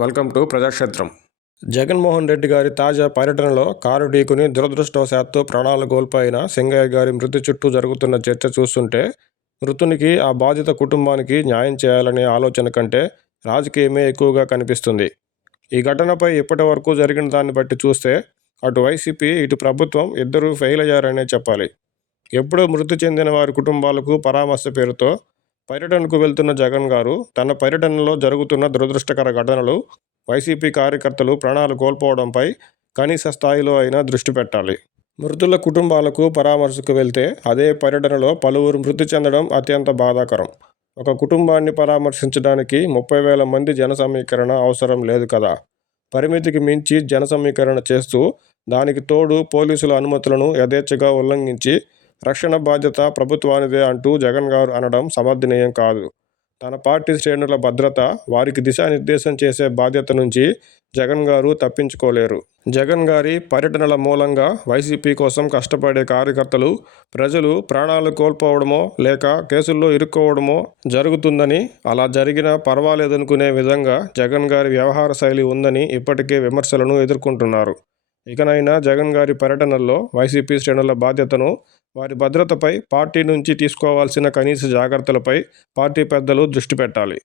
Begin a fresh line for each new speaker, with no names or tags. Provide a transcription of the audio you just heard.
Welcome to ప్రజాక్షేత్రం. జగన్మోహన్ రెడ్డి గారి తాజా పర్యటనలో కారు ఢీకుని దురదృష్టవశాత్తు ప్రాణాలు కోల్పోయిన సింగయ్య గారి మృతి చుట్టూ జరుగుతున్న చర్చ చూస్తుంటే మృతునికి ఆ బాధిత కుటుంబానికి న్యాయం చేయాలనే ఆలోచన కంటే రాజకీయమే ఎక్కువగా కనిపిస్తుంది. ఈ ఘటనపై ఇప్పటి వరకు జరిగిన దాన్ని బట్టి చూస్తే అటు వైసీపీ ఇటు ప్రభుత్వం ఇద్దరూ ఫెయిల్ అయ్యారనే చెప్పాలి. ఎప్పుడూ మృతి చెందిన వారి కుటుంబాలకు పరామర్శ పేరుతో పర్యటనకు వెళ్తున్న జగన్ గారు తన పర్యటనలో జరుగుతున్న దురదృష్టకర ఘటనలు వైసీపీ కార్యకర్తలు ప్రాణాలు కోల్పోవడంపై కనీస స్థాయిలో అయినా దృష్టి పెట్టాలి. మృతుల కుటుంబాలకు పరామర్శకు వెళ్తే అదే పర్యటనలో పలువురు మృతి చెందడం అత్యంత బాధాకరం. ఒక కుటుంబాన్ని పరామర్శించడానికి ముప్పై వేల మంది జన సమీకరణ అవసరం లేదు కదా. పరిమితికి మించి జన సమీకరణ చేస్తూ దానికి తోడు పోలీసుల అనుమతులను యథేచ్ఛగా ఉల్లంఘించి రక్షణ బాధ్యత ప్రభుత్వానిదే అంటూ జగన్ గారు అనడం సమర్థనీయం కాదు. తన పార్టీ శ్రేణుల భద్రత వారికి దిశానిర్దేశం చేసే బాధ్యత నుంచి జగన్ గారు తప్పించుకోలేరు. జగన్ గారి పర్యటనల మూలంగా వైసీపీ కోసం కష్టపడే కార్యకర్తలు ప్రజలు ప్రాణాలు కోల్పోవడమో లేక కేసుల్లో ఇరుక్కోవడమో జరుగుతుందని అలా జరిగినా పర్వాలేదనుకునే విధంగా జగన్ గారి వ్యవహార శైలి ఉందని ఇప్పటికే విమర్శలను ఎదుర్కొంటున్నారు. ఇకనైనా జగన్ గారి పర్యటనల్లో వైసీపీ శ్రేణుల బాధ్యతను వారి భద్రతపై పార్టీ నుంచి తీసుకోవాల్సిన కనీస జాగ్రత్తలపై పార్టీ పెద్దలు దృష్టి పెట్టాలి.